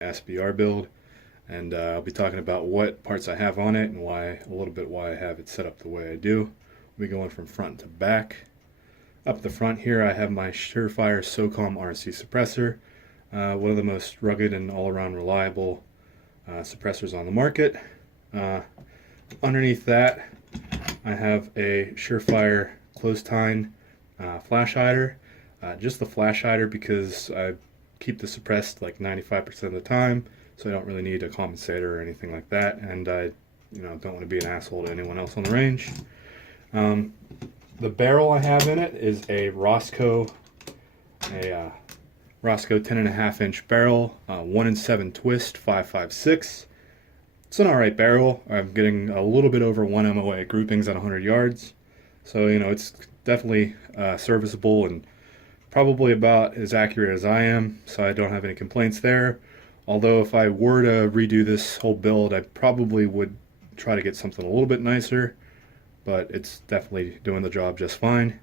SBR build, and I'll be talking about what parts I have on it and a little bit why I have it set up the way I do. We'll be going from front to back. Up the front here I have my Surefire SOCOM RC suppressor, one of the most rugged and all-around reliable suppressors on the market. Underneath that I have a Surefire close-tine flash hider. Just the flash hider because I keep the suppressed like 95% of the time, so I don't really need a compensator or anything like that, and I don't want to be an asshole to anyone else on the range. The barrel I have in it is a Roscoe 10.5 inch barrel, 1-in-7 twist 5.56. It's an alright barrel. I'm getting a little bit over 1 MOA groupings at 100 yards, so it's definitely serviceable and probably about as accurate as I am, so I don't have any complaints there. Although if I were to redo this whole build, I probably would try to get something a little bit nicer, but it's definitely doing the job just fine.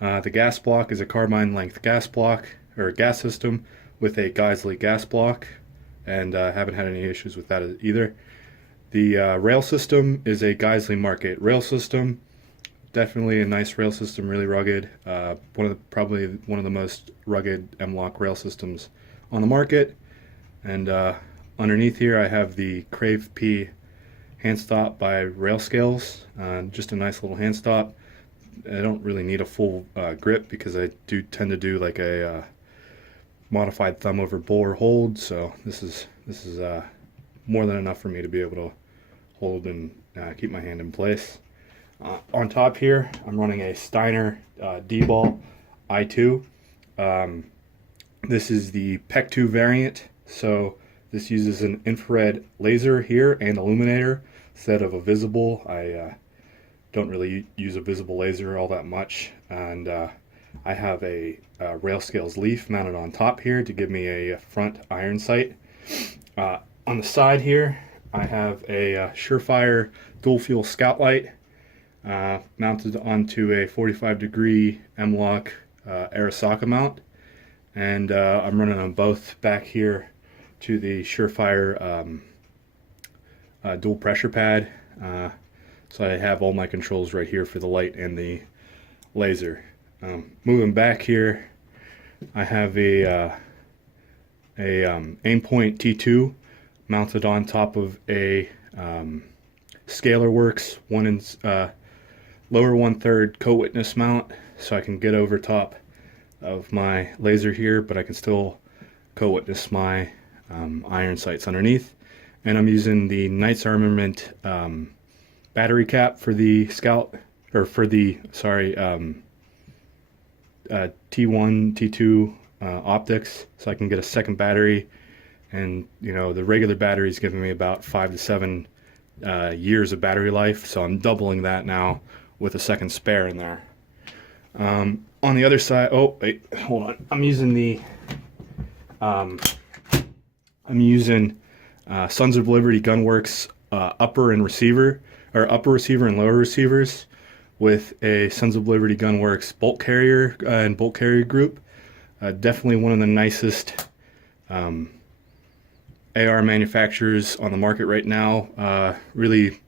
The gas block is a carbine length gas block, or gas system, with a GEISSELE gas block, and I haven't had any issues with that either. The rail system is a GEISSELE Mark 8 rail system. Definitely a nice rail system, really rugged. Probably one of the most rugged M-LOK rail systems on the market. And underneath here I have the Crave P hand stop by Rail Scales. Just a nice little hand stop. I don't really need a full grip because I do tend to do like a modified thumb over bore hold. So this is more than enough for me to be able to hold and keep my hand in place. On top here, I'm running a Steiner D-Ball I2. This is the PEC 2 variant, so this uses an infrared laser here and illuminator instead of a visible. I don't really use a visible laser all that much, and I have a Rail Scales leaf mounted on top here to give me a front iron sight. On the side here, I have a Surefire dual fuel scout light. Mounted onto a 45-degree M-LOK Arasaka mount, and I'm running them both back here to the Surefire dual pressure pad, so I have all my controls right here for the light and the laser. Moving back here, I have a Aimpoint T2 mounted on top of a ScalarWorks lower 1/3 co-witness mount, so I can get over top of my laser here, but I can still co-witness my iron sights underneath. And I'm using the Knights Armament battery cap for the Scout, or for the T1, T2 optics, so I can get a second battery. And the regular battery is giving me about 5 to 7 years of battery life, so I'm doubling that now with a second spare in there. On the other side, oh wait, hold on. I'm using Sons of Liberty Gunworks upper receiver and lower receivers with a Sons of Liberty Gunworks bolt carrier and bolt carrier group. Definitely one of the nicest AR manufacturers on the market right now. Really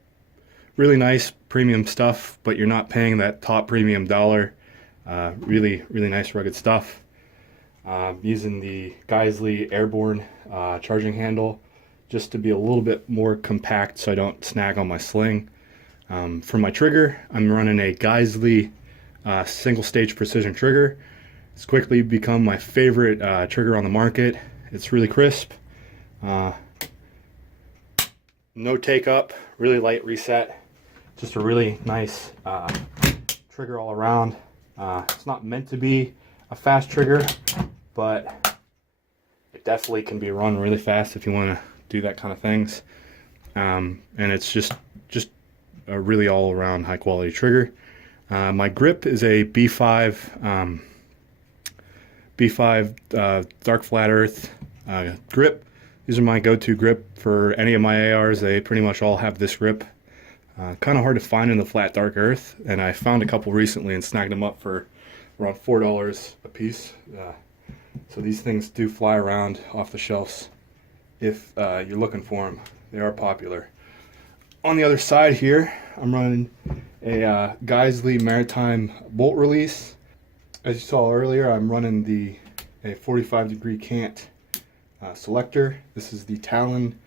nice premium stuff, but you're not paying that top premium dollar. Really nice rugged stuff. Using the GEISSELE airborne charging handle just to be a little bit more compact so I don't snag on my sling. For my trigger, I'm running a GEISSELE single stage precision trigger. It's quickly become my favorite trigger on the market. It's really crisp. No take up, really light reset. Just a really nice trigger all around. It's not meant to be a fast trigger, but it definitely can be run really fast if you want to do that kind of things. And it's just a really all around high quality trigger. My grip is a B5 Dark Flat Earth grip. These are my go-to grip for any of my ARs. They pretty much all have this grip. Kind of hard to find in the flat dark earth, and I found a couple recently and snagged them up for around $4 a piece. So these things do fly around off the shelves if you're looking for them. They are popular. On the other side here, I'm running a GEISSELE Maritime bolt release. As you saw earlier, I'm running a 45-degree cant selector. This is the Talon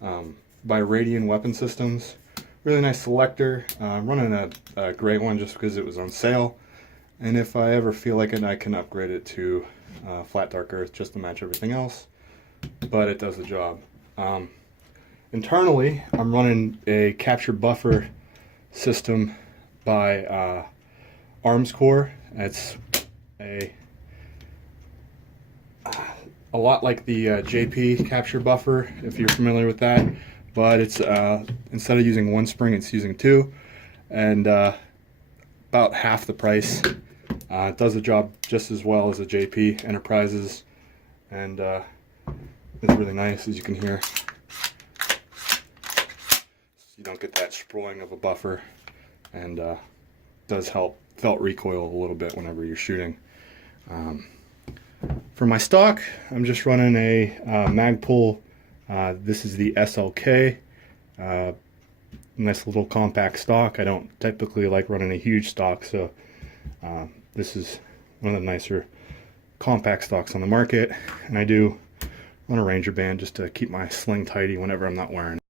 by Radian Weapon Systems. Really nice selector. I'm running a gray one just because it was on sale. And if I ever feel like it, I can upgrade it to flat dark earth just to match everything else. But it does the job. Internally, I'm running a capture buffer system by Armscore. It's a lot like the JP capture buffer, if you're familiar with that. But it's instead of using one spring, it's using two, and about half the price. It does the job just as well as a JP Enterprises, and it's really nice, as you can hear. You don't get that sproing of a buffer, and does help felt recoil a little bit whenever you're shooting. For my stock, I'm just running a Magpul. This is the SLK. Nice little compact stock. I don't typically like running a huge stock, so this is one of the nicer compact stocks on the market. And I do run a Ranger band just to keep my sling tidy whenever I'm not wearing it.